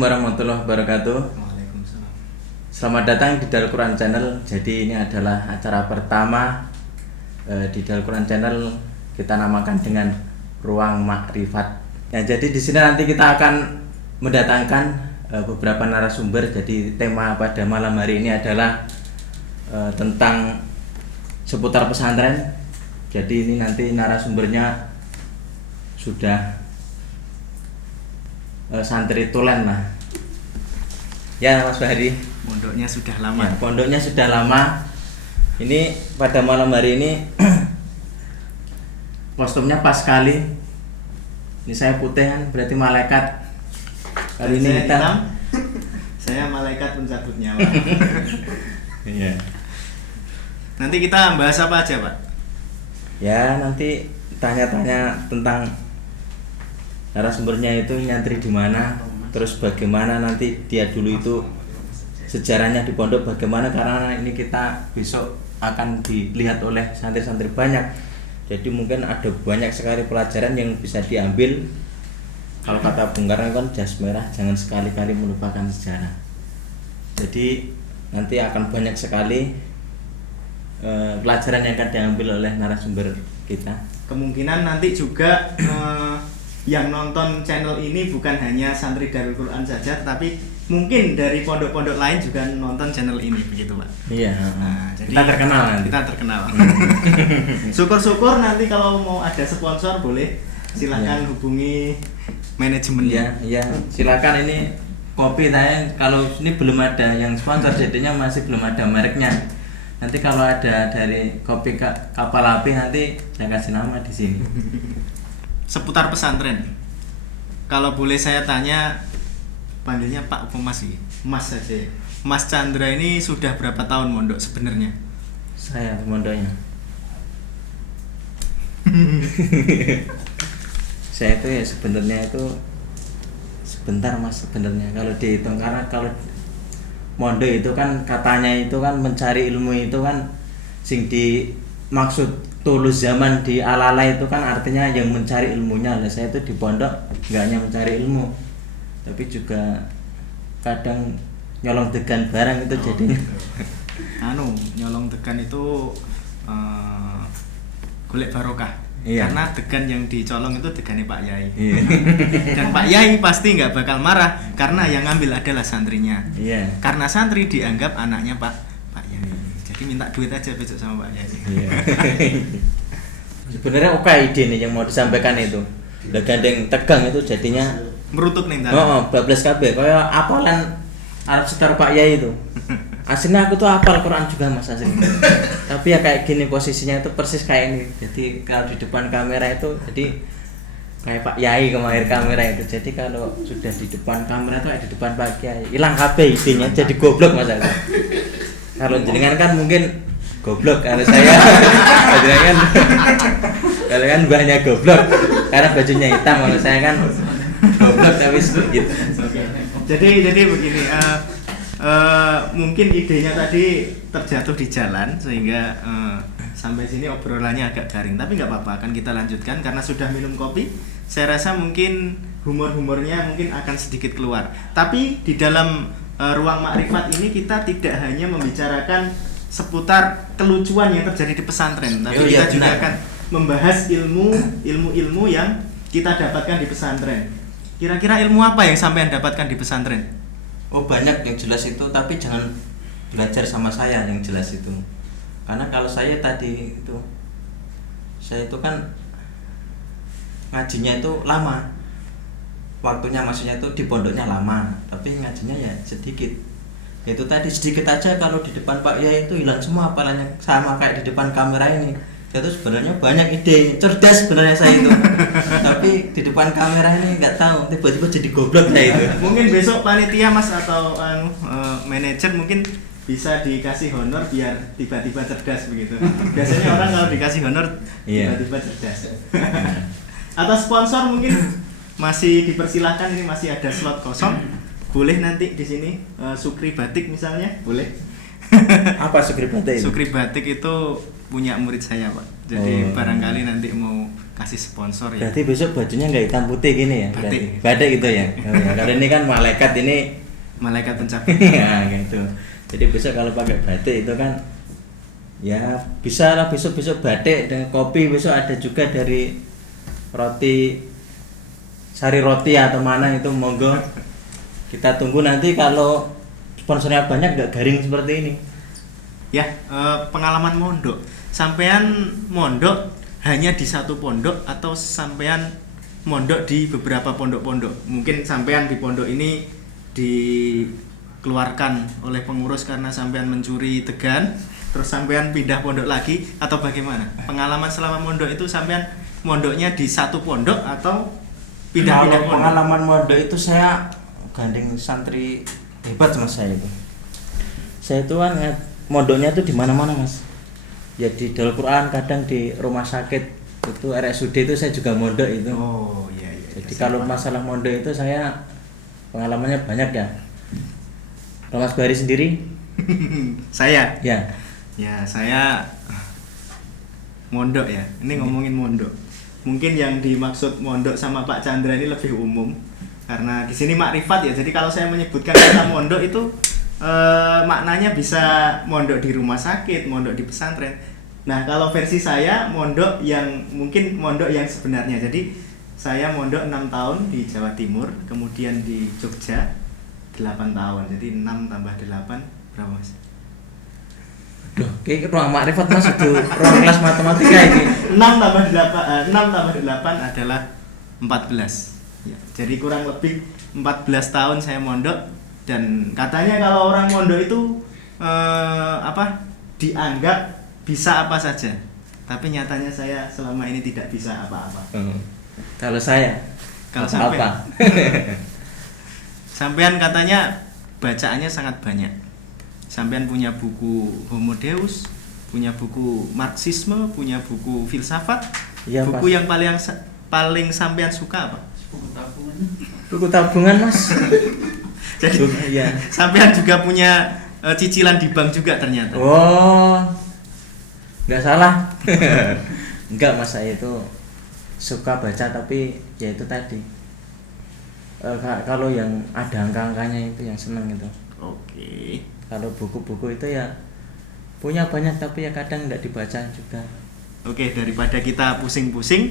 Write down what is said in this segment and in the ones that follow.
Assalamualaikum warahmatullahi wabarakatuh. Waalaikumsalam. Selamat datang di Darul Quran Channel. Jadi ini adalah acara pertama di Darul Quran Channel, kita namakan dengan Ruang Makrifat. Nah, jadi di sini nanti kita akan mendatangkan beberapa narasumber. Jadi tema pada malam hari ini adalah tentang seputar pesantren. Jadi ini nanti narasumbernya sudah santri tulen lah. Ya Mas Bahri. Pondoknya sudah lama. Ya, pondoknya sudah lama. Ini pada malam hari ini kostumnya pas sekali. Ini saya putih kan, berarti malaikat. Kali ini kita hitam, saya malaikat pencabut nyawa. Iya. Nanti kita bahas apa aja, Pak? Ya, nanti tanya-tanya tentang narasumbernya itu nyantri di mana, terus bagaimana nanti dia dulu itu sejarahnya di pondok bagaimana, karena ini kita besok akan dilihat oleh santri-santri banyak. Jadi mungkin ada banyak sekali pelajaran yang bisa diambil. Kalau kata Bung Karno kan jas merah jangan sekali-kali melupakan sejarah. Jadi nanti akan banyak sekali pelajaran yang akan diambil oleh narasumber kita. Kemungkinan nanti juga yang nonton channel ini bukan hanya santri Darul Quran saja, tetapi mungkin dari pondok-pondok lain juga nonton channel ini, begitu Pak? Iya. Nah, jadi kita terkenal nanti. Kita terkenal. Syukur-syukur nanti kalau mau ada sponsor boleh silahkan hubungi manajemennya. Iya, silakan. Ini kopi saya kalau ini belum ada yang sponsor, jadinya masih belum ada mereknya. Nanti kalau ada dari kopi kapal api nanti saya kasih nama di sini. Seputar pesantren, kalau boleh saya tanya, panggilnya Pak Mas sih, Mas saja. Mas Chandra ini sudah berapa tahun mondok sebenarnya? Saya mondoknya. Saya itu ya sebenarnya itu sebentar Mas, sebenarnya kalau dihitung, karena kalau mondok itu kan katanya itu kan mencari ilmu, itu kan sing dimaksud tulus zaman di ala-ala itu kan artinya yang mencari ilmunya. Lah saya itu di pondok nggak hanya mencari ilmu, tapi juga kadang nyolong degan barang itu jadinya. Nyolong degan itu golek barokah. Iya. Karena degan yang dicolong itu degannya Pak Yai. Iya. Dan Pak Yai pasti nggak bakal marah karena yang ngambil adalah santrinya. Iya. Karena santri dianggap anaknya Pak Yai. Jadi minta duit aja besok sama Pak Yai. Iya. Sebenarnya oke ide nih yang mau disampaikan itu. Udah gandeng tegang itu jadinya Merutuk nih tadi. bablas kabeh kayak apalan Arab sekitar Pak Yai itu. Aslinya aku tuh hafal Quran juga Mas aslinya. Tapi ya kayak gini posisinya itu persis kayak ini. Jadi kalau di depan kamera itu jadi kayak Pak Yai kemarin kamera itu. Jadi kalau sudah di depan kamera itu kayak di depan Pak Yai. Hilang kabeh idenya, jadi goblok Mas aku. Kalau jenengan kan mungkin goblok, kalau saya jenengan kan banyak goblok karena bajunya hitam. Kalau saya kan goblok tapi sedikit. Jadi begini, mungkin idenya tadi terjatuh di jalan sehingga sampai sini obrolannya agak garing, tapi nggak apa-apa, akan kita lanjutkan karena sudah minum kopi. Saya rasa mungkin humor-humornya mungkin akan sedikit keluar. Tapi di dalam ruang makrifat ini kita tidak hanya membicarakan seputar kelucuan yang terjadi di pesantren, tapi kita juga akan membahas ilmu-ilmu yang kita dapatkan di pesantren. Kira-kira ilmu apa yang sampean dapatkan di pesantren? Oh banyak yang jelas itu, tapi jangan belajar sama saya yang jelas itu. Karena kalau saya tadi itu, saya itu kan ngajinya itu lama, waktunya maksudnya itu di pondoknya lama, tapi ngajinya ya sedikit. Itu tadi sedikit aja, kalau di depan Pak Yai itu hilang semua hafalannya, sama kayak di depan kamera ini. Itu sebenarnya banyak ide, cerdas sebenarnya saya itu. Tapi di depan kamera ini nggak tahu, tiba-tiba jadi goblok saya itu. Mungkin besok panitia Mas atau manajer mungkin bisa dikasih honor biar tiba-tiba cerdas begitu. Biasanya orang kalau dikasih honor tiba-tiba cerdas. Atau sponsor mungkin masih dipersilahkan, ini masih ada slot kosong. Boleh nanti di sini Sukri Batik misalnya, boleh. Apa Sukri Batik itu? Sukri Batik itu punya murid saya Pak. Jadi Oh. barangkali nanti mau kasih sponsor ya. Berarti besok bajunya nggak hitam putih gini ya? Batik. Berarti. Batik gitu ya. Oh, ya. Kalau ini kan malaikat ini Malaikat pencabut. ya gitu. Jadi besok kalau pakai batik itu kan ya bisa lah, besok batik dengan kopi, besok ada juga dari roti Sari Roti atau mana itu, monggo kita tunggu nanti kalau sponsornya banyak nggak garing seperti ini. Ya, pengalaman mondok. Sampean mondok hanya di satu pondok atau sampean mondok di beberapa pondok-pondok? Mungkin sampean di pondok ini dikeluarkan oleh pengurus karena sampean mencuri tegan, terus sampean pindah pondok lagi atau bagaimana? Pengalaman selama mondok itu sampean mondoknya di satu pondok atau pindah-pindah Kalau pondok? pengalaman mondok itu saya gandeng santri hebat mas saya itu. Saya itu kan mondoknya itu di mana-mana mas. Ya di Darul Quran, kadang di rumah sakit itu RSUD itu saya juga mondok itu. Oh iya iya. Jadi kalau masalah mondok itu saya pengalamannya banyak ya. Kalau Mas Bari sendiri? Saya Ya. ya saya mondok ya. Ini ngomongin mondok. Mungkin yang dimaksud mondok sama Pak Chandra ini lebih umum karena di sini makrifat ya. Jadi kalau saya menyebutkan kata mondok itu maknanya bisa mondok di rumah sakit, mondok di pesantren. Nah, kalau versi saya mondok yang mungkin mondok yang sebenarnya. Jadi saya mondok 6 tahun di Jawa Timur, kemudian di Jogja 8 tahun. Jadi 6 tambah 8 berapa, Mas? Duh, kayak ruang makrifat mas itu ruang kelas matematika ini. 6 tambah 8 adalah 14. Ya, jadi kurang lebih 14 tahun saya mondok, dan katanya kalau orang mondok itu dianggap bisa apa saja. Tapi nyatanya saya selama ini tidak bisa apa-apa. Kalau saya Kalau apa? sampean sampean katanya bacaannya sangat banyak. Sampean punya buku Homo Deus, punya buku Marxisme, punya buku filsafat. Iya, buku Mas. yang paling sampean suka apa? Buku tabungan mas. Jadi Iya. sampean juga punya cicilan di bank juga ternyata. Oh, nggak salah. Enggak mas, saya itu suka baca, tapi ya itu tadi. Kalau yang ada angka-angkanya itu yang seneng itu. Oke. Kalau buku-buku itu ya punya banyak, tapi ya kadang nggak dibaca juga. Oke, daripada kita pusing-pusing,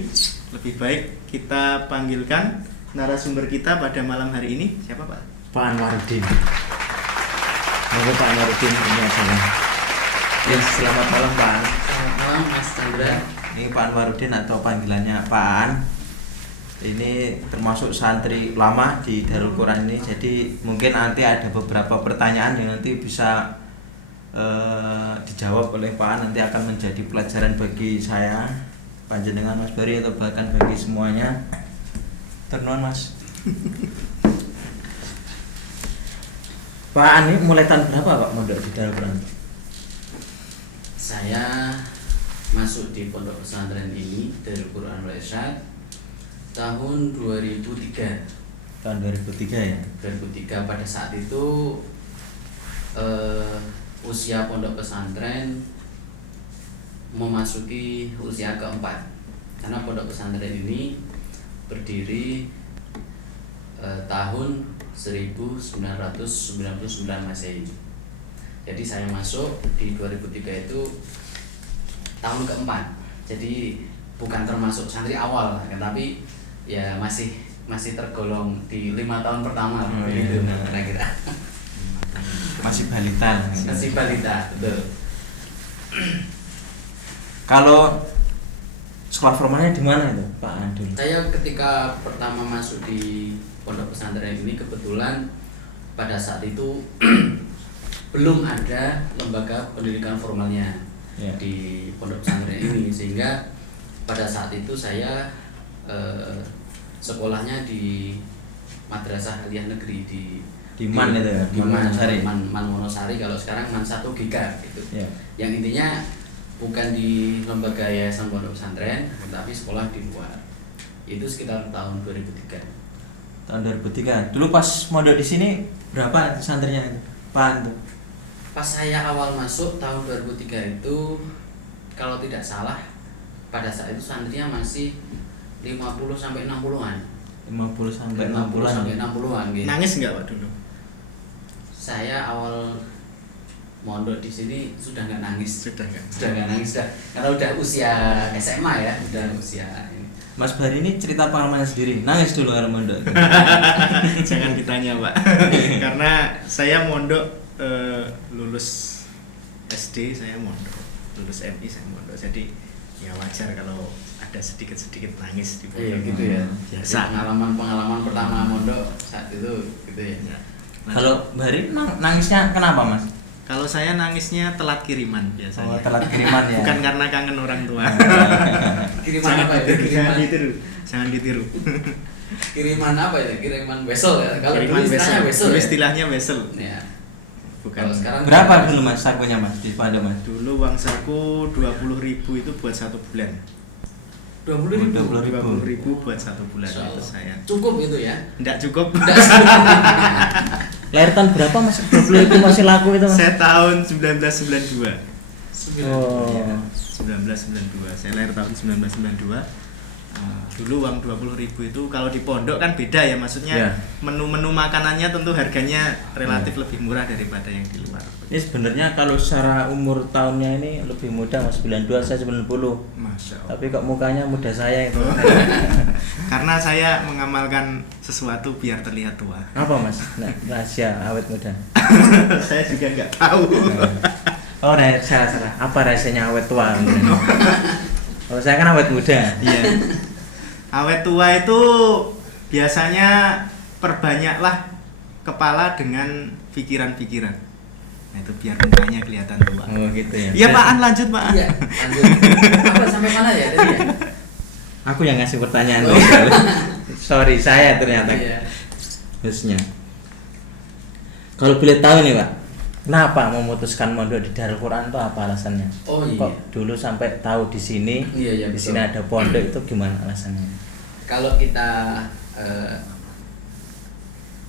lebih baik kita panggilkan narasumber kita pada malam hari ini. Siapa, Pak? Pak Anwarudin. Monggo Pak Anwarudin, ini adalah. Ya, selamat malam Pak An. Selamat malam Mas Chandra. Ini Pak Anwarudin atau panggilannya Pak An. Ini termasuk santri lama di Darul Quran ini. Jadi mungkin nanti ada beberapa pertanyaan yang nanti bisa dijawab oleh Pak An. Nanti akan menjadi pelajaran bagi saya, panjenengan Mas Bari, atau bahkan bagi semuanya. Ternuan Mas. Pak An ini mulai tahun berapa Pak mondok di Darul Quran? Saya masuk di pondok pesantren ini dari Quran Malaysia tahun 2003. Tahun 2003 ya. 2003 pada saat itu usia pondok pesantren memasuki usia keempat, karena pondok pesantren ini berdiri tahun 1999 Masehi. Jadi saya masuk di 2003 itu tahun keempat. Jadi bukan termasuk santri awal, tapi ya masih tergolong di 5 tahun pertama lah, begitu kira-kira. Masih balita. Masih balita, betul. Kalau sekolah formalnya di mana itu Pak An dulu? Saya ketika pertama masuk di pondok pesantren ini kebetulan pada saat itu belum ada lembaga pendidikan formalnya Ya. di pondok pesantren ini, sehingga pada saat itu saya sekolahnya di Madrasah Aliyah Negeri di Man itu ya, di Man Wonosari. Man Wonosari, kalau sekarang Man 1 GK gitu. Ya. Yang intinya bukan di lembaga yayasan pondok pesantren, tapi sekolah di luar. Itu sekitar tahun 2003. Tahun 2003. Dulu pas mondok di sini berapa santrinya itu? Pak An tuh. Pas saya awal masuk tahun 2003 itu kalau tidak salah pada saat itu santrinya masih 50 sampai 60-an. 50 sampai 50 60-an. sampai 60-an gitu. Nangis nggak Pak dulu? Saya awal mondok di sini sudah nggak nangis, Sudah nggak? karena udah usia SMA ya, udah usia ini. Mas Bari ini cerita pengalamannya sendiri. Nangis dulu kalau mondok. Jangan ditanya Pak. Karena saya mondok lulus SD saya mondok, lulus MI saya mondok. Jadi ya wajar kalau ada sedikit nangis di pondok. Iya gitu ya. Biasa. Pengalaman pertama mondok saat itu gitu ya. Ya. Kalau Bari nangisnya kenapa Mas? Kalau saya nangisnya telat kiriman biasanya. Oh, telat kiriman ya. Bukan karena kangen orang tua. Kiriman apa ya? Jangan ditiru. Kiriman apa ya? Kiriman wesel ya. Kalau Kiriman dulu istilahnya wesel. Dulu Ya? istilahnya wesel. Ya. Bukan. Kalau sekarang Berapa dulu Mas sakunya Mas di pada Mas? Dulu uang saku 20.000 itu buat 1 bulan. 20.000. 20.000 buat 1 bulan So, itu saya. cukup itu ya. Enggak cukup. Lahir tahun berapa Mas? 20 itu masih laku itu Mas? Saya tahun 1992. Oh. Iya, 1992. Saya lahir tahun 1992. Dulu uang 20.000 itu kalau di pondok kan beda ya, maksudnya Ya. menu-menu makanannya tentu harganya relatif lebih murah daripada yang di luar. Ini sebenarnya kalau secara umur tahunnya ini lebih muda Mas, 92 saya 90. Masya Allah. Tapi kok mukanya muda saya itu. Karena saya mengamalkan sesuatu biar terlihat tua. Apa Mas? Nah, rahasia awet muda. Saya juga nggak tahu. Oh, salah. Apa rahasianya awet tua? Kalau saya kan awet muda. Iya. Awet tua itu biasanya perbanyaklah kepala dengan pikiran-pikiran. Nah, itu biar mukanya kelihatan tua. Oh, gitu ya. Iya, Pak An, lanjut, Pak An. Iya, lanjut. Apa sampai mana ya tadi ya? Aku yang ngasih pertanyaan. Oh. Sorry, saya ternyata. Iya. Harusnya. Kalau boleh tahu nih, Pak. Kenapa memutuskan mondok di Darul Quran itu apa alasannya? Oh, iya. Kok dulu sampai tahu di sini, Iya, di betul. sini ada pondok itu gimana alasannya? Kalau kita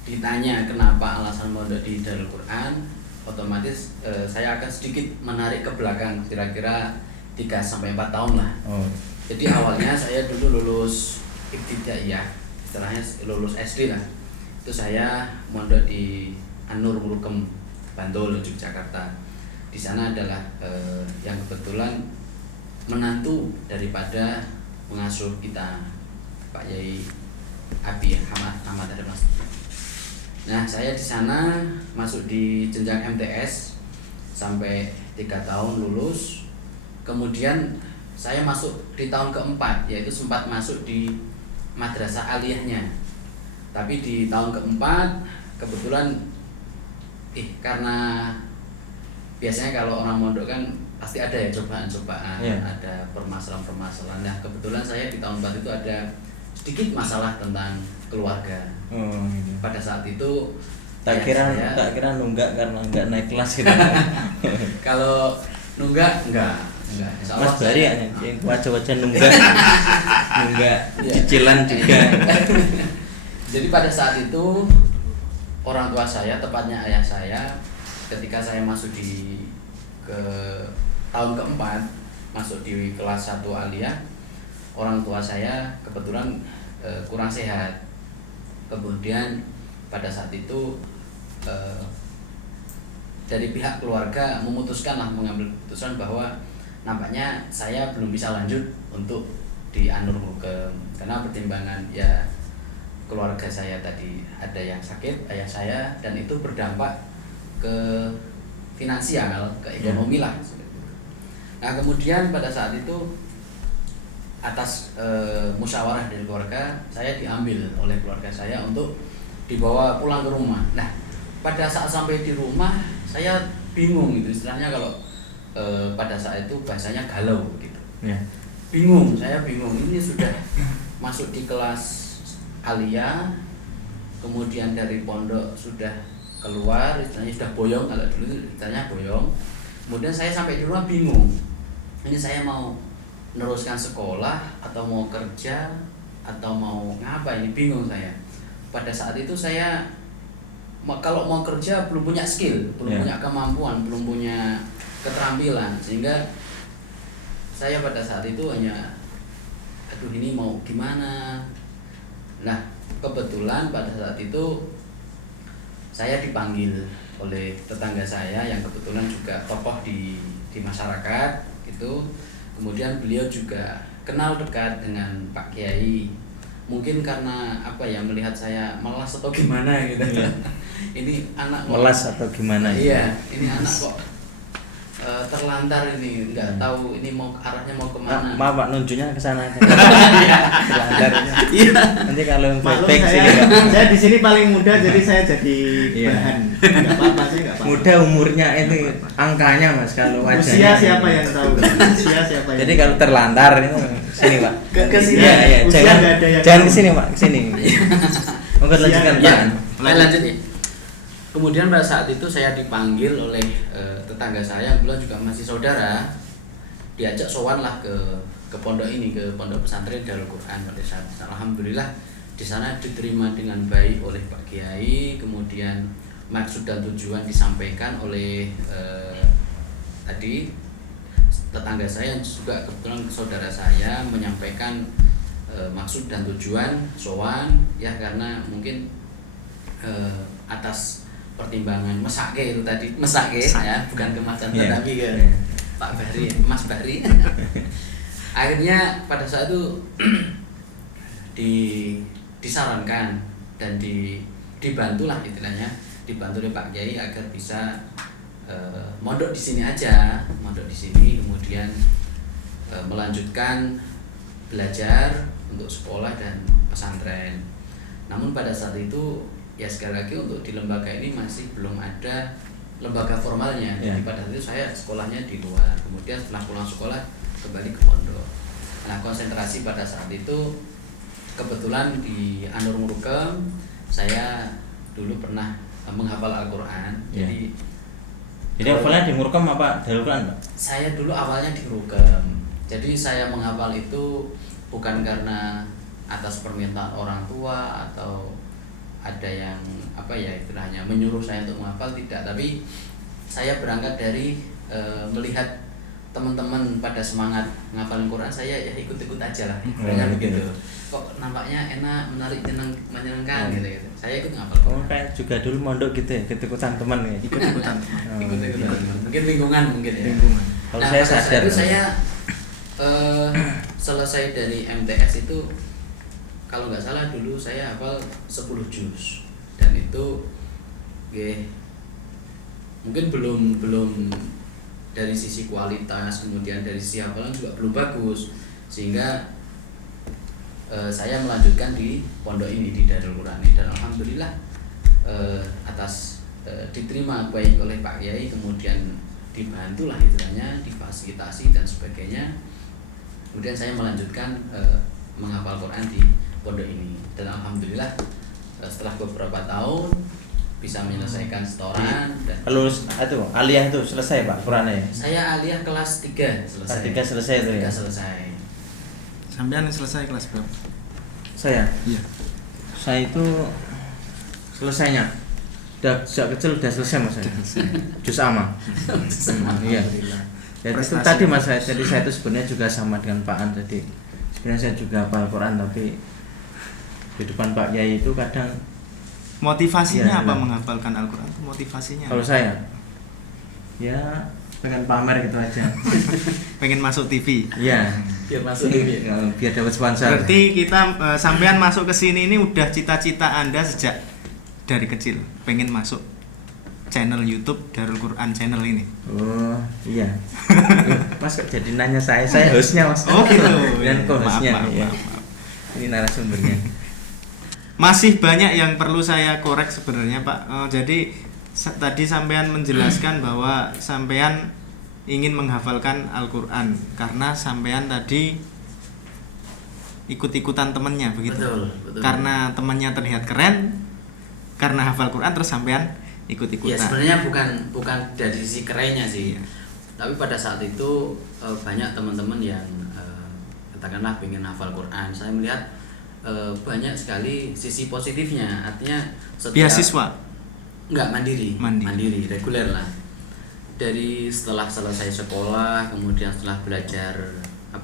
ditanya kenapa alasan mondok di Darul Quran, otomatis saya akan sedikit menarik ke belakang, kira-kira 3 sampai 4 tahun lah. Oh. Jadi awalnya saya dulu lulus ibtidaiyah, istilahnya lulus SD lah. Itu saya mondok di An-Nur Murukem, Bantul, Yogyakarta. Di sana adalah yang kebetulan menantu daripada pengasuh kita, Pak Yai Abi Ahmad Mas. Nah, saya di sana masuk di jenjang MTS sampai 3 tahun lulus. Kemudian saya masuk di tahun keempat, yaitu sempat masuk di madrasah aliyahnya. Tapi di tahun keempat kebetulan karena biasanya kalau orang mondok kan pasti ada ya cobaan-cobaan, Iya. ada permasalahan-permasalahan. Nah, kebetulan saya di tahun 4 itu ada sedikit masalah tentang keluarga. Oh, gitu. Pada saat itu Tak ya, kira saya- nunggak karena nggak naik kelas gitu. kalau nunggak enggak. Insya Allah Mas Bari saya- ya, yang wajah-wajah nunggak, nunggak Iya. cicilan juga. Jadi pada saat itu orang tua saya, tepatnya ayah saya, ketika saya masuk ke tahun keempat, masuk di kelas 1 aliyah, orang tua saya kebetulan kurang sehat. Kemudian pada saat itu dari pihak keluarga memutuskanlah mengambil keputusan bahwa nampaknya saya belum bisa lanjut untuk di An-Nur Murukem karena pertimbangan ya keluarga saya tadi ada yang sakit, ayah saya, dan itu berdampak ke finansial, ke ekonomi lah. Nah, kemudian pada saat itu atas musyawarah dari keluarga, saya diambil oleh keluarga saya untuk dibawa pulang ke rumah. Nah, pada saat sampai di rumah saya bingung gitu, istilahnya kalau pada saat itu bahasanya galau gitu. Ya. Bingung, saya bingung, ini sudah masuk di kelas aliyah, kemudian dari pondok sudah keluar, istilahnya sudah boyong, kalau dulu istilahnya boyong. Kemudian saya sampai di rumah bingung, ini saya mau meneruskan sekolah atau mau kerja atau mau ngapa, ini bingung saya. Pada saat itu saya kalau mau kerja belum punya skill, belum Ya. punya kemampuan, belum punya keterampilan, sehingga saya pada saat itu hanya aduh ini mau gimana. Nah kebetulan pada saat itu saya dipanggil oleh tetangga saya yang kebetulan juga tokoh di masyarakat gitu. Kemudian beliau juga kenal dekat dengan Pak Kiai. Mungkin karena apa ya, melihat saya melas atau gimana gitu. Ini anak melas atau gimana? Iya, ini anak kok terlantar ini, nggak tahu ini mau arahnya mau kemana. Maaf Pak, nunjuknya ke sana. Terlantarnya. Iya. Nanti kalau Maklum baik saya, sini Pak. saya di sini paling muda jadi saya jadi Iya. bahan. Enggak apa-apa sih, enggak apa-apa. Muda umurnya ini angkanya Mas, kalau wajahnya. Usia siapa yang tahu? Usia siapa yang Jadi tahu? kalau terlantar itu sini Pak. Ke sini. Iya, iya. Usia Jangan nggak ada yang jangan tahu. ke sini Pak, ke sini. Monggo Usia lanjutkan nggak Pak. ada. Saya lanjut nih. Kemudian pada saat itu saya dipanggil oleh tetangga saya, kebetulan juga masih saudara, diajak sowan lah ke pondok ini, ke pondok pesantren Darul Quran pada saat. Alhamdulillah di sana diterima dengan baik oleh Pak Kiai. Kemudian maksud dan tujuan disampaikan oleh tadi tetangga saya yang juga kebetulan saudara saya menyampaikan maksud dan tujuan sowan ya, karena mungkin atas pertimbangan mesake itu tadi, mesake ya, bukan kemasan tapi ke Pak Bahri, Mas Bahri. Akhirnya pada saat itu disarankan dan dibantulah istilahnya, dibantu oleh Pak Kiai agar bisa mondok di sini aja, mondok di sini, kemudian melanjutkan belajar untuk sekolah dan pesantren. Namun pada saat itu ya sekali lagi untuk di lembaga ini masih belum ada lembaga formalnya. Jadi pada saat itu saya sekolahnya di luar. Kemudian setelah pulang sekolah kembali ke pondok. Nah konsentrasi pada saat itu kebetulan di Anur Murukem saya dulu pernah menghafal Al-Quran. Jadi hafalnya di Murukem apa Darul Quran Pak? Saya dulu awalnya di Murukem. Jadi saya menghafal itu bukan karena atas permintaan orang tua atau ada yang apa ya istilahnya menyuruh saya untuk menghafal, tidak, tapi saya berangkat dari melihat teman-teman pada semangat menghafalin Quran, saya ya ikut-ikut aja lah, begitu. Kok nampaknya enak, menarik, menyenangkan gitu. Saya ikut menghafal Quran. Kayak juga dulu mondok gitu ya, ikut-ikutan teman ya. Ikut-ikutan teman. Ikut-ikutan teman. Mungkin lingkungan mungkin ya. Lingkungan. Kalau Nah, saya pada saat sadar. itu saya selesai dari MTS itu kalau nggak salah dulu saya hafal 10 juz, dan itu mungkin belum dari sisi kualitas, kemudian dari sisi hafalan juga belum bagus, sehingga saya melanjutkan di pondok ini di Darul Quran ini, dan alhamdulillah atas diterima baik oleh Pak Kiai, kemudian dibantulah istilahnya, difasilitasi dan sebagainya. Kemudian saya melanjutkan menghafal Quran di pondok ini, dan alhamdulillah setelah beberapa tahun bisa menyelesaikan setoran dan Lulus itu aliyah itu selesai Pak Qurannya. saya aliyah kelas 3 selesai. Kelas 3 selesai itu ya. 3 selesai. Sampean selesai kelas berapa? Saya. Iya. Saya itu selesainya udah sejak kecil udah selesai Mas saya. Juz amma. Iya. Jadi itu Prestasi. tadi Mas jadi saya itu sebenarnya juga sama dengan Pak An tadi. Sebenarnya saya juga hafal Quran, tapi kehidupan Pak Yai itu kadang Motivasinya Iya, apa iya. menghafalkan Al-Quran? Motivasinya kalau apa? saya ya pengen pamer gitu aja. Pengen masuk TV. Iya. Biar masuk TV. Biar dapat sponsor. Berarti kita sampean masuk ke sini ini udah cita-cita Anda sejak dari kecil pengen masuk channel YouTube Darul Quran channel ini. Oh iya. Mas kok jadi nanya saya hostnya Mas. Oh gitu. Dan kok hostnya. Maaf, Iya. maaf. Ini narasumbernya. Masih banyak yang perlu saya korek sebenarnya Pak. Jadi tadi sampean menjelaskan bahwa sampean ingin menghafalkan Al-Quran karena sampean tadi ikut-ikutan temennya begitu. Betul. Karena temennya terlihat keren, karena hafal Quran terus sampean Ya ikut-ikutan. sebenarnya bukan dari sisi kerennya sih. Iya. Tapi pada saat itu banyak teman-teman yang katakanlah pengen hafal Quran. Saya melihat banyak sekali sisi positifnya. Artinya Beasiswa. enggak mandiri, reguler lah. Dari setelah selesai sekolah, kemudian setelah belajar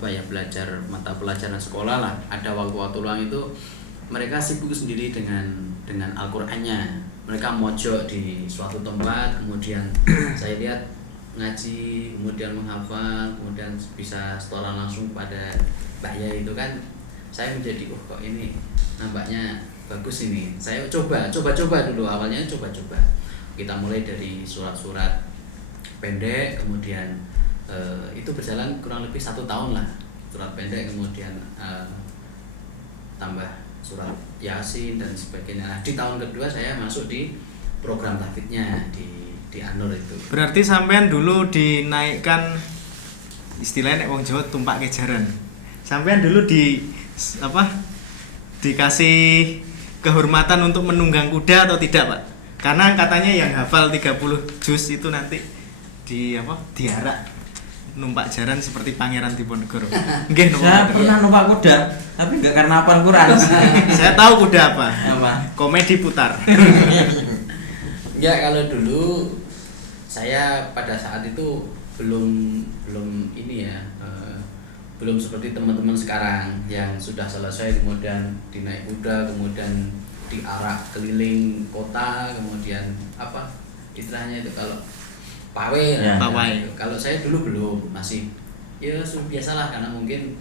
belajar mata pelajaran sekolah lah, ada waktu-waktu luang itu mereka sibuk sendiri dengan Al-Qur'annya. Mereka mojok di suatu tempat, kemudian saya lihat ngaji, kemudian menghafal, kemudian bisa setoran langsung pada Mbak Yai itu kan. Saya menjadi kok ini nampaknya bagus ini. Saya coba dulu, awalnya coba. Kita mulai dari surat-surat pendek, kemudian itu berjalan kurang lebih 1 tahun lah, surat pendek, kemudian tambah surat Yasin dan sebagainya. Nah, di tahun kedua saya masuk di program tahfidznya di Anur itu. Berarti sampean dulu dinaikkan, istilahnya nek wong Jawa tumpak kejaran. Sampean dulu dikasih kehormatan untuk menunggang kuda atau tidak, Pak? Karena katanya yang hafal 30 juz itu nanti diarak numpak jaran seperti Pangeran Diponegoro. Nggih, Saya pernah numpak kuda, tapi enggak karena hafal Quran. Saya tahu kuda apa. Apa? Komedi putar. Ya, kalau dulu saya pada saat itu belum ini ya, belum seperti teman-teman sekarang yang sudah selesai kemudian dinaik kuda, kemudian diarak keliling kota, kemudian istilahnya itu kalau pawai. Ya. Pawai. Kalau saya dulu belum, masih ya biasalah, karena mungkin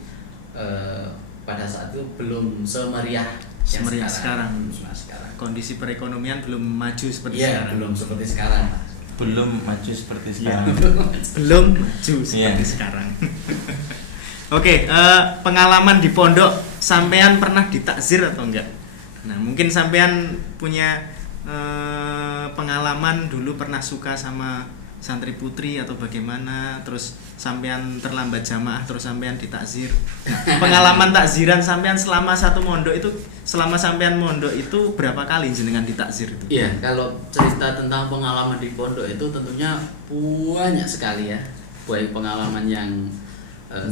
pada saat itu belum semeriah yang sekarang. sekarang. Kondisi perekonomian belum maju seperti Iya, sekarang. belum seperti sekarang. Belum maju seperti Ya, sekarang. belum maju seperti Iya. sekarang. Oke, pengalaman di pondok, sampean pernah ditakzir atau enggak? Nah, mungkin sampean punya pengalaman dulu pernah suka sama santri putri atau bagaimana, terus sampean terlambat jamaah terus sampean ditakzir. Pengalaman takziran sampean selama sampean mondok itu berapa kali jenengan ditakzir itu? Iya, kalau cerita tentang pengalaman di pondok itu tentunya banyak sekali ya. Baik pengalaman yang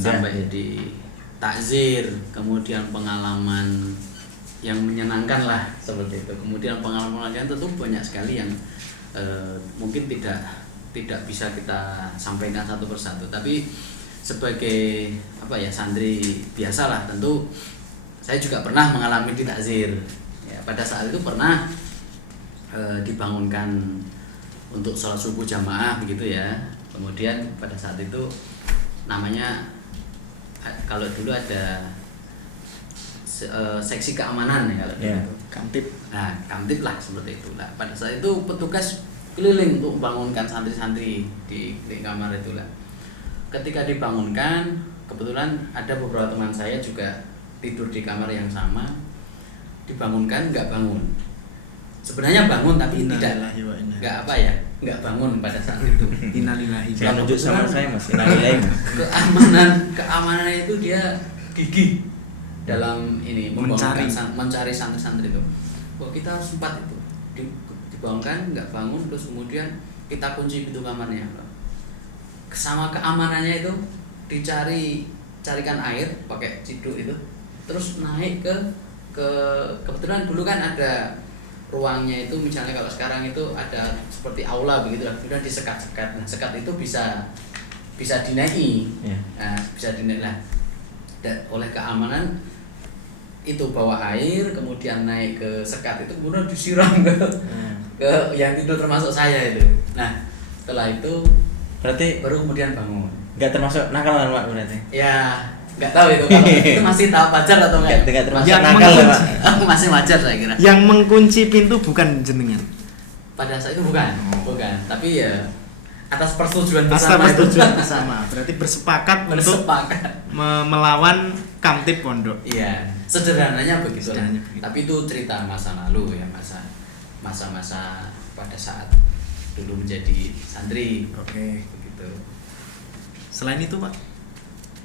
sampai di takzir, kemudian pengalaman yang menyenangkan lah seperti itu. Kemudian pengalaman lain tentu banyak sekali yang mungkin tidak bisa kita sampaikan satu persatu. Tapi sebagai santri biasalah, tentu saya juga pernah mengalami di takzir. Ya, pada saat itu pernah dibangunkan untuk sholat subuh jamaah begitu ya. Kemudian pada saat itu namanya, kalau dulu ada seksi keamanan ya kalau Ya. dulu. Kamtip. Nah, kamtip lah seperti itu. Nah, pada saat itu petugas keliling untuk membangunkan santri-santri di kamar itu lah. Ketika dibangunkan, kebetulan ada beberapa teman saya juga tidur di kamar yang sama. Dibangunkan nggak bangun. Sebenarnya bangun tapi nggak bangun pada saat itu. Innalillahi. Jangan nunjuk sama saya, Mas. Innalillahi. Keamanan itu dia gigih dalam ini mencari santri-santri itu. Kita harus sempat itu dibangunkan nggak bangun, terus kemudian kita kunci pintu kamarnya. Sama keamanannya itu carikan air pakai ciduk itu, terus naik ke kebetulan dulu kan ada ruangnya itu, misalnya kalau sekarang itu ada seperti aula begitu lah, kemudian disekat-sekat. Nah, sekat itu bisa dinaiki. Ya. Nah, bisa dinaik lah. Dan oleh keamanan itu bawa air, kemudian naik ke sekat itu, kemudian disiram ke yang tidur termasuk saya itu. Nah, setelah itu Berarti baru kemudian bangun. nggak termasuk nakal kan, Pak, berarti? Ya, nggak tahu itu kalau itu masih tahap wajar atau enggak. Nggak termasuk Yang nakal ya, Pak. Masih wajar saya kira. Yang mengunci pintu bukan jenengan. Pada saat itu bukan, tapi ya atas persetujuan Asal bersama itu. persetujuan bersama. Berarti bersepakat untuk melawan kamtip pondok. Iya, sederhananya begitu. Sederhananya begitu. Tapi itu cerita masa lalu ya, masa-masa pada saat dulu menjadi santri. Oke. Begitu. Selain itu, Pak,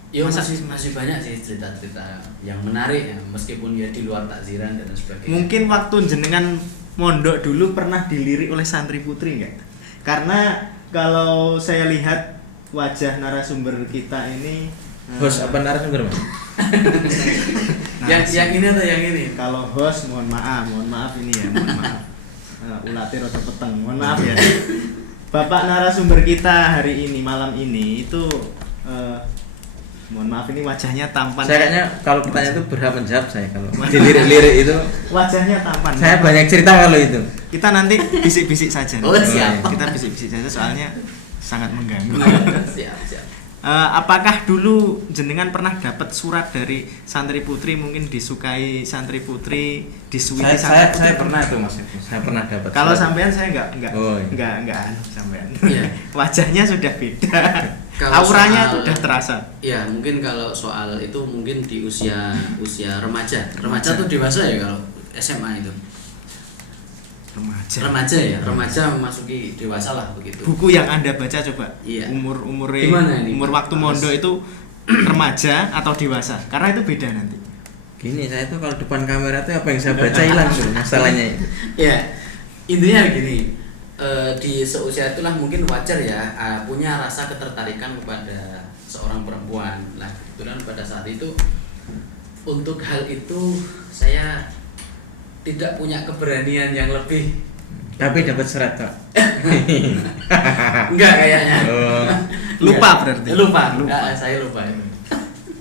Ya Masa- masih banyak sih cerita-cerita yang menarik ya, meskipun ya di luar takziran dan sebagainya. mungkin waktu jenengan mondok dulu pernah dilirik oleh santri putri enggak? Karena kalau saya lihat wajah narasumber kita ini Host apa narasumber, Mas? yang ini atau yang ini? Kalau host mohon maaf ini ya, mohon maaf. Ulatir atau peteng, mohon maaf ya. Bapak narasumber kita hari ini, malam ini itu Mohon maaf ini wajahnya tampan. Saya kayaknya kalau pertanyaan itu berhak menjawab saya kalau dilirik-lirik itu. Wajahnya tampan. Saya banyak cerita kalau itu. Kita nanti bisik-bisik saja. Oh, siap. Kita bisik-bisik saja soalnya sangat mengganggu. Siap. Apakah dulu jenengan pernah dapat surat dari santri putri, mungkin disukai santri putri, disuiti santri putri? Saya pernah itu Mas. Saya pernah dapat. Kalau sampean saya enggak Oh, iya. anu sampean. Iya. Wajahnya sudah beda. Kalau Auranya soal- sudah terasa. Ya mungkin kalau soal itu mungkin di usia remaja tuh dewasa ya kalau SMA itu remaja memasuki dewasa lah begitu. Buku yang Anda baca coba. Iya. Umur Gimana ini? umur waktu mondok itu remaja atau dewasa? Karena itu beda nanti. Gini, saya tuh kalau depan kamera tuh apa yang saya baca hilang tuh masalahnya itu. Ya intinya gini, di seusia itulah mungkin wajar ya punya rasa ketertarikan kepada seorang perempuan. Nah kebetulan pada saat itu untuk hal itu saya tidak punya keberanian yang lebih. Tapi dapat surat kok. Enggak kayaknya. Oh. Lupa berarti. Lupa. Saya lupa.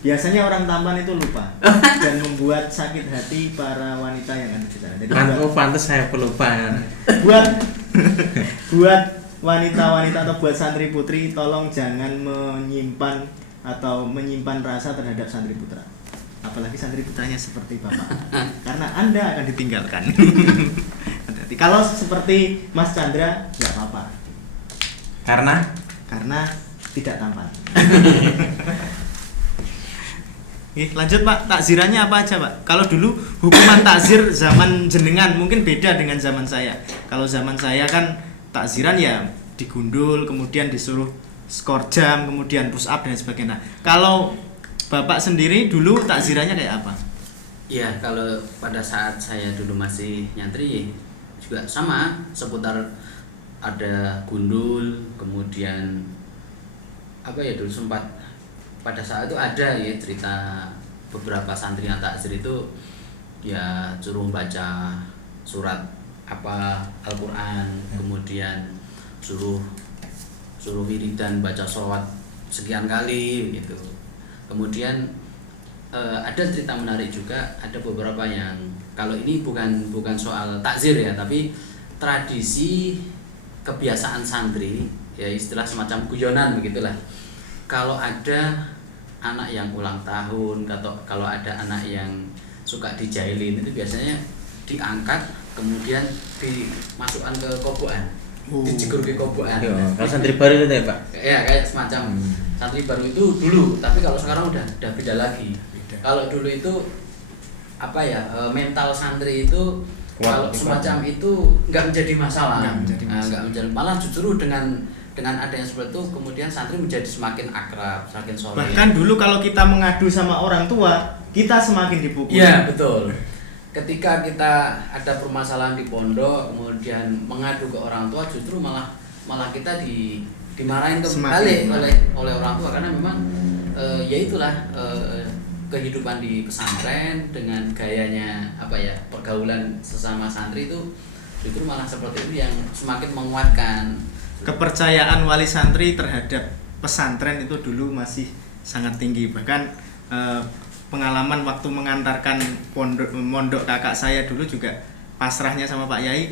Biasanya orang tampan itu lupa dan membuat sakit hati para wanita yang ada di sana. Jadi Pantes saya pelupa. buat wanita-wanita atau buat santri putri, tolong jangan menyimpan rasa terhadap santri putra. Apalagi santri putranya seperti bapak, karena Anda akan ditinggalkan. Hati-hati. Kalau seperti Mas Chandra nggak apa-apa, karena tidak tampan. Oke, lanjut Pak, takzirannya apa aja Pak? Kalau dulu hukuman takzir zaman jenengan mungkin beda dengan zaman saya. Kalau zaman saya kan takziran ya digundul, kemudian disuruh skor jam, kemudian push up dan sebagainya. Kalau Bapak sendiri dulu takzirannya kayak apa? Ya kalau pada saat saya dulu masih nyantri juga sama, seputar ada gundul, kemudian apa ya dulu sempat pada saat itu ada ya cerita beberapa santri yang takzir itu ya suruh baca surat apa Al-Quran, kemudian suruh wiridan baca sholawat sekian kali gitu. Kemudian ada cerita menarik juga, ada beberapa yang kalau ini bukan soal takzir ya, tapi tradisi kebiasaan santri ya istilah semacam guyonan begitulah. Kalau ada anak yang ulang tahun atau kalau ada anak yang suka dijailin itu biasanya diangkat kemudian dimasukkan ke kobokan, dijegur ke kobokan. Kalau santri baru itu ya Pak? Ya kayak semacam santri baru itu dulu, tapi kalau sekarang udah beda lagi. Kalau dulu itu apa ya mental santri itu kalau semacam itu nggak menjadi masalah, nggak menjadi malah justru dengan adanya seperti itu kemudian santri menjadi semakin akrab, semakin soleh. Bahkan dulu kalau kita mengadu sama orang tua, kita semakin dipukul. Iya betul. Ketika kita ada permasalahan di pondok, kemudian mengadu ke orang tua, justru malah kita dimarahin kembali oleh orang tua karena memang ya itulah kehidupan di pesantren dengan gayanya apa ya pergaulan sesama santri itu justru malah seperti itu yang semakin menguatkan. Kepercayaan wali santri terhadap pesantren itu dulu masih sangat tinggi. Bahkan pengalaman waktu mengantarkan mondok kakak saya dulu juga pasrahnya sama Pak Yai,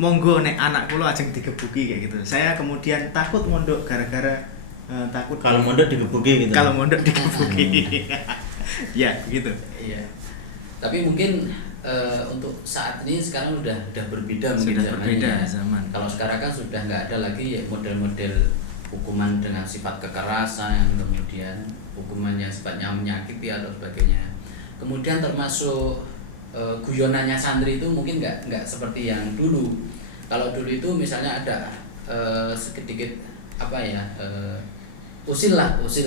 monggo nek anak kula ajeng digebuki kayak gitu. Saya kemudian takut mondok gara-gara takut kalau mondok digebuki gitu. Kalau mondok digebuki. Ya, begitu. Iya. Tapi mungkin untuk saat ini sekarang udah berbeda mungkin Sudah berbeda zamannya. zaman. Kalau sekarang kan sudah nggak ada lagi ya model-model hukuman dengan sifat kekerasan, kemudian hukuman yang sifatnya menyakiti atau sebagainya. Kemudian termasuk guyonannya santri itu mungkin nggak seperti yang dulu. Kalau dulu itu misalnya ada sedikit apa ya usil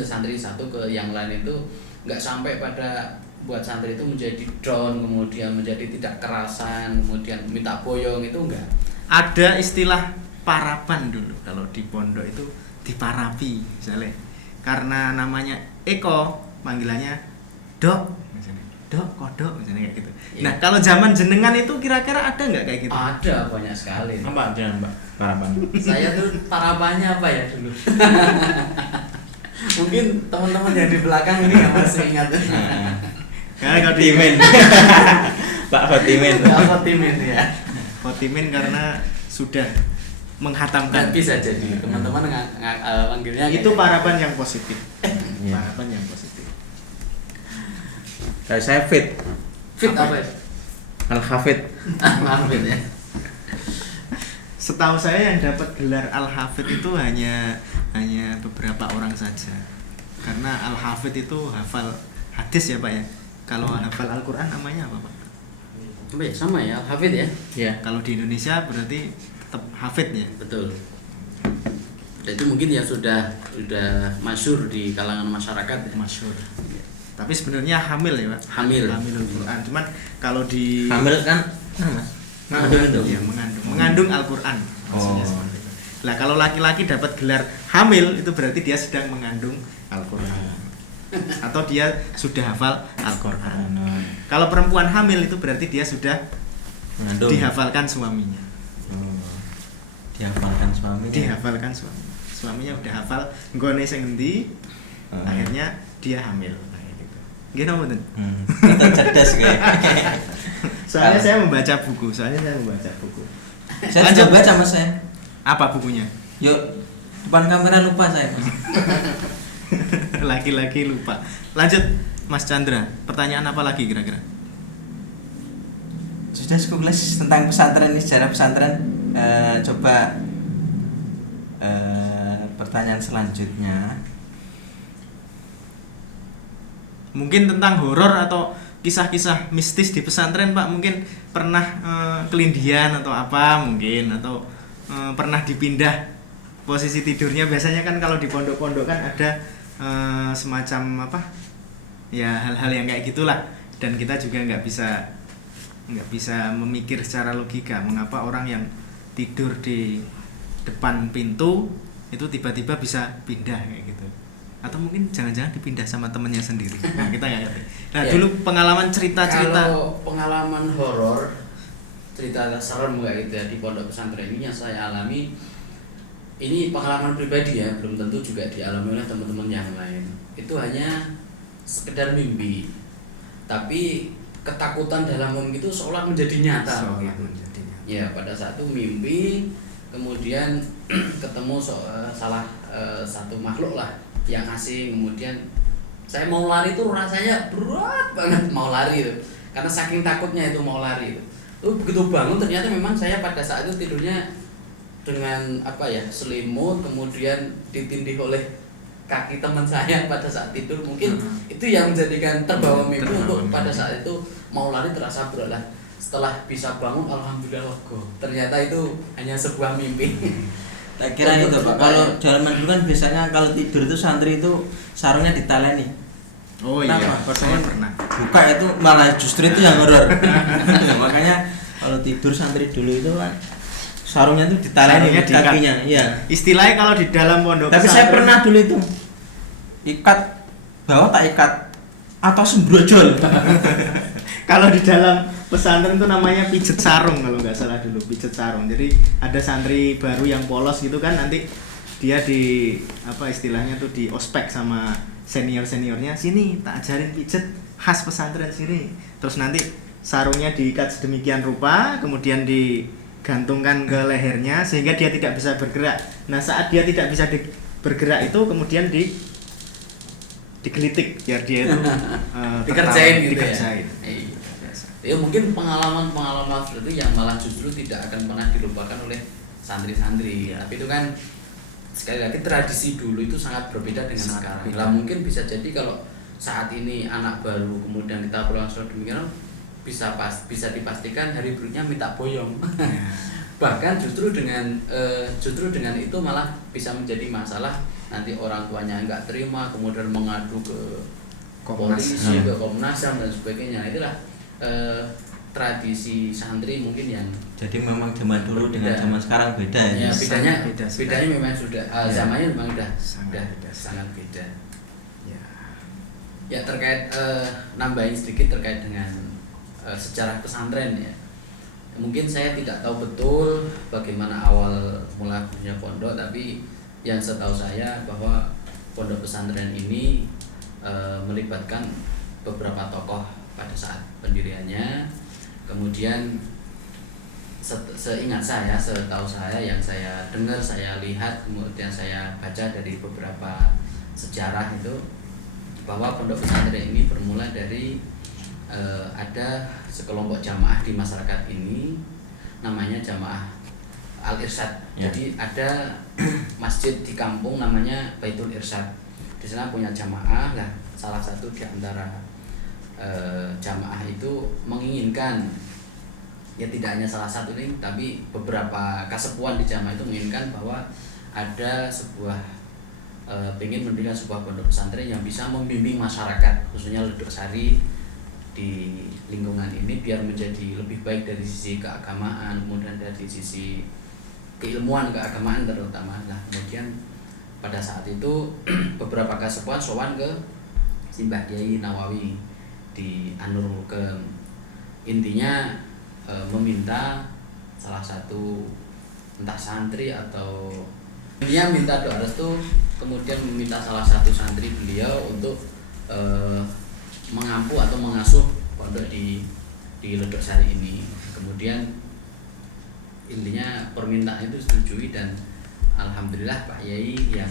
santri satu ke yang lain itu nggak sampai pada buat santri itu menjadi down, kemudian menjadi tidak kerasan, kemudian minta boyong, itu enggak. Ada istilah parapan dulu kalau di pondok itu diparapi misalnya. Karena namanya Eko, panggilannya Dok misalnya. Dok, kodok misalnya kayak gitu. Iya. Nah, kalau zaman jenengan itu kira-kira ada nggak kayak gitu? Ada banyak sekali. Apa jangan Mbak? Parapan. Saya tuh parapannya apa ya dulu? Mungkin teman-teman yang di belakang ini yang masih ingat. Karena kalau di Khotimin. Pak Khotimin. Khotimin ya. Khotimin karena sudah menghatamkan. Bisa jadi teman-teman panggilnya Itu harapan yang positif. Iya. Harapan yang positif. Kayak saya fit. Fit apa ya? Al-Hafid. Hafid ya. Setahu saya yang dapat gelar Al-Hafid itu hanya beberapa orang saja. Karena Al-Hafid itu hafal hadis ya Pak ya. Kalau hafal Al-Qur'an namanya apa Pak? Apa ya? Sama ya, Hafid ya. Ya. Kalau di Indonesia berarti tetap Hafid ya. Betul. Dan itu mungkin ya sudah masyhur di kalangan masyarakat ya. Masyhur. Tapi sebenarnya hamil ya Pak. Hamil. Hamilul Quran. Cuman kalau di Hamil kan Mas. Mengandung Iya, mengandung Al-Qur'an. Maksudnya Oh. seperti itu. Nah, kalau laki-laki dapat gelar hamil itu berarti dia sedang mengandung Al-Qur'an. Atau dia sudah hafal Al-Qur'an. Kalau perempuan hamil itu berarti dia sudah Mengandung. dihafalkan suaminya. Dihafalkan suaminya. Dihafalkan suaminya. Suaminya udah hafal nggone sing endi, akhirnya dia hamil. Kayak gitu. Nggih napa mboten? Kita cerdas kayak. Soalnya saya membaca buku. Saya Saya coba baca Mas saya. Apa bukunya? Yuk, depan kamera lupa saya. Mas. Laki-laki lupa. Lanjut Mas Chandra. Pertanyaan apa lagi kira-kira? Sudah cukup les tentang pesantren ini, sejarah pesantren. Coba pertanyaan selanjutnya. Mungkin tentang horor atau kisah-kisah mistis di pesantren Pak. Mungkin pernah kelindian atau apa mungkin, atau pernah dipindah posisi tidurnya. Biasanya kan kalau di pondok-pondok kan ada semacam apa ya, hal-hal yang kayak gitulah. Dan kita juga nggak bisa memikir secara logika mengapa orang yang tidur di depan pintu itu tiba-tiba bisa pindah kayak gitu. Atau mungkin jangan-jangan dipindah sama temennya sendiri. Nah, kita nggak ngerti. Nah, Ya. dulu pengalaman cerita-cerita. Kalau pengalaman horor, cerita serem kayak gitu ya di pondok pesantren ini yang saya alami, ini pengalaman pribadi ya, belum tentu juga dialami oleh teman-teman yang lain. Itu hanya sekedar mimpi, tapi ketakutan dalam mimpi itu seolah menjadi nyata. Seolah Gitu. menjadi nyata. Ya, pada saat itu mimpi, kemudian ketemu salah satu makhluk lah yang asing. Kemudian saya mau lari itu rasanya berat banget mau lari itu, karena saking takutnya itu mau lari itu. Begitu bangun ternyata memang saya pada saat itu tidurnya dengan apa ya, selimut, kemudian ditindih oleh kaki teman saya pada saat tidur. Mungkin itu yang menjadikan terbawa mimpi untuk pada saat itu mau lari terasa berat lah. Setelah bisa bangun alhamdulillah lega. Ternyata itu hanya sebuah mimpi. Tak kira itu Pak. Kalau dalam dulu kan biasanya kalau tidur itu santri itu sarungnya ditaleni. Oh iya, Kenapa? saya pernah. Buka itu malah justru itu yang horor. Makanya kalau tidur santri dulu itu kan sarungnya itu ditaleni Sarungnya di diikat. kakinya. Iya. Istilahnya kalau di dalam pondok Tapi saya pesantren- pernah dulu itu ikat bawah tak ikat atau sembrojol. Kalau di dalam pesantren itu namanya pijet sarung kalau nggak salah dulu, pijet sarung. Jadi ada santri baru yang polos gitu kan, nanti dia di apa istilahnya tuh di ospek sama seniornya, sini tak ajarin pijet khas pesantren sini. Terus nanti sarungnya diikat sedemikian rupa, kemudian digantungkan ke lehernya sehingga dia tidak bisa bergerak. Nah, saat dia tidak bisa bergerak itu kemudian digelitik biar dia itu Dikerjain gitu dikerjain. ya. Ya mungkin pengalaman seperti itu yang malah justru tidak akan pernah dilupakan oleh santri-santri. Ya. Tapi itu kan sekali lagi tradisi dulu itu sangat berbeda dengan Sangat sekarang. berbeda. Lah mungkin bisa jadi kalau saat ini anak baru kemudian kita pulang surat demikian bisa dipastikan hari berikutnya minta boyong. Ya. Bahkan justru dengan itu malah bisa menjadi masalah, nanti orang tuanya nggak terima kemudian mengadu ke Komnas polisi, HAM. ke Komnas HAM dan sebagainya. Itulah tradisi santri mungkin yang Jadi memang zaman dulu dengan Beda. zaman sekarang beda ya. ya, bedanya sangat beda sekali. bedanya memang sudah Ya. zamannya memang sudah Sangat beda. sangat beda. Ya. Ya, terkait nambahin sedikit terkait dengan sejarah pesantren ya. Mungkin saya tidak tahu betul bagaimana awal mula punya pondok, tapi yang setahu saya bahwa pondok pesantren ini melibatkan beberapa tokoh pada saat pendiriannya. Kemudian seingat saya, setahu saya, yang saya dengar, saya lihat, kemudian saya baca dari beberapa sejarah itu, bahwa pondok pesantren ini bermula dari ada sekelompok jamaah di masyarakat ini, namanya Jamaah Al-Irsyad. Jadi ada masjid di kampung namanya Baitul Irsyad. Di sana punya jamaah lah. Salah satu di antara jamaah itu menginginkan, ya tidak hanya salah satu nih, tapi beberapa kasepuan di jamaah itu menginginkan bahwa ada sebuah pengen mendirikan sebuah pondok pesantren yang bisa membimbing masyarakat, khususnya Ledok Sari di lingkungan ini, biar menjadi lebih baik dari sisi keagamaan, kemudian dari sisi keilmuan keagamaan terutama. Nah, kemudian pada saat itu beberapa kasepuan sowan ke Simbah Kyai Nawawi di Anur Mukem. Intinya meminta salah satu entah santri atau dia minta doa restu, kemudian meminta salah satu santri beliau untuk mengampu atau mengasuh pondok di Ledok Sari ini. Kemudian intinya permintaan itu disetujui dan alhamdulillah Pak Yai yang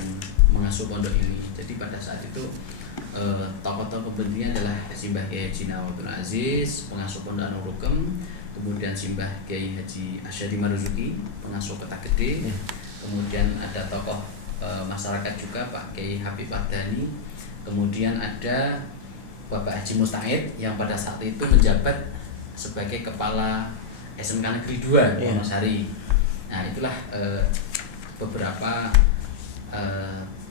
mengasuh pondok ini. Jadi pada saat itu tokoh-tokoh pentingnya adalah Simbah Kyai Haji Nawawi Aziz, pengasuh pondok Anur Mukem, kemudian Simbah Kyai Haji Asyari Marzuki, pengasuh Kota Gede. Kemudian ada tokoh masyarakat juga Pak Kyai Habib Wadani. Kemudian ada Bapak Haji Musta'id yang pada saat itu menjabat sebagai kepala SMK Negeri 2 Wonosari. Nah, itulah beberapa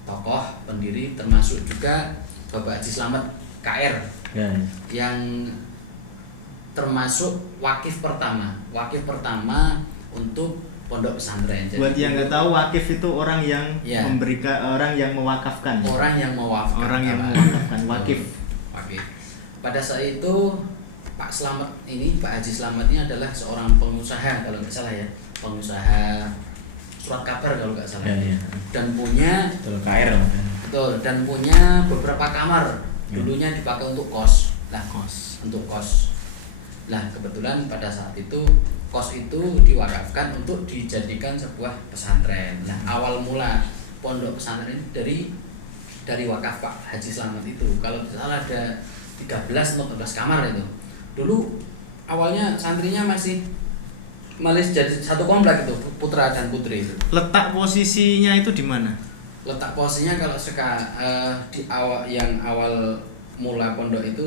tokoh pendiri, termasuk juga Bapak Haji Slamet KR yang termasuk wakif pertama untuk pondok pesantren. Buat yang nggak tahu, wakif itu orang yang memberikan, orang yang mewakafkan. Wakif. Pada saat itu Pak Slamet ini, Pak Haji Slamet ini adalah seorang pengusaha kalau nggak salah ya, pengusaha surat kabar kalau nggak salah. Dan punya dan punya beberapa kamar. Dulunya dipakai untuk kos. Untuk kos. Nah, kebetulan pada saat itu kos itu diwakafkan untuk dijadikan sebuah pesantren. Nah, awal mula pondok pesantren ini dari wakaf Pak Haji Slamet itu. Kalau tidak salah ada 13 atau 14 kamar itu. Dulu awalnya santrinya masih jadi satu komplek itu, putra dan putri itu. Letak posisinya itu di mana? Letak posisinya kalau di awal mula pondok itu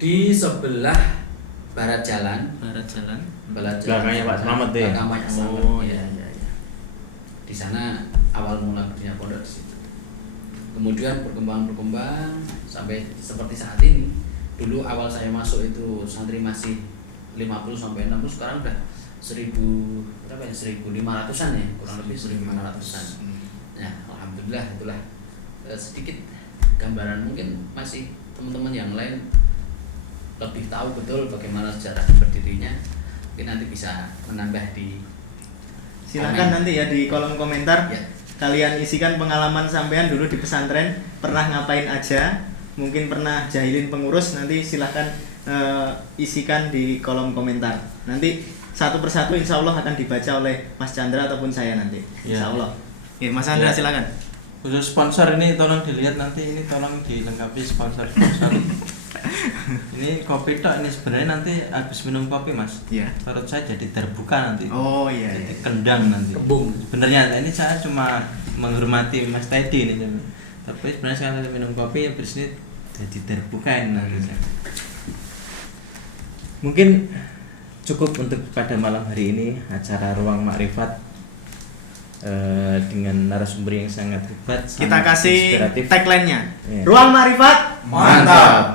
di sebelah barat jalan. Belakangnya Pak Slamet deh. Iya. Di sana awal mula berdirinya pondok di situ. Kemudian berkembang sampai seperti saat ini. Dulu awal saya masuk itu santri masih 50 sampai 60, sekarang udah 1.500-an ya, kurang lebih 1.500-an. Ya, alhamdulillah, itulah sedikit gambaran. Mungkin masih teman-teman yang lain lebih tahu betul bagaimana sejarah berdirinya, mungkin nanti bisa menambah di silakan nanti ya di kolom komentar ya. Kalian isikan pengalaman sampean dulu di pesantren, pernah ngapain aja, mungkin pernah jahilin pengurus, nanti silahkan isikan di kolom komentar. Nanti satu persatu insya Allah akan dibaca oleh Mas Chandra ataupun saya nanti, insya Allah. Ya, Mas Chandra silakan. Khusus sponsor ini tolong dilihat nanti, ini tolong dilengkapi sponsor. Ini kopi tok, ini sebenarnya nanti habis minum kopi Mas. Iya. Perut saya jadi terbuka nanti. Oh iya. Jadi kendang nanti. Kembung. Sebenarnya ini saya cuma menghormati Mas Teddy ini. Tapi sebenarnya saya minum kopi habis ini jadi terbuka ini nanti. Mungkin cukup untuk pada malam hari ini acara Ruang Makrifat dengan narasumber yang sangat hebat. Kita kasih tagline-nya. Yeah. Ruang Makrifat, mantap.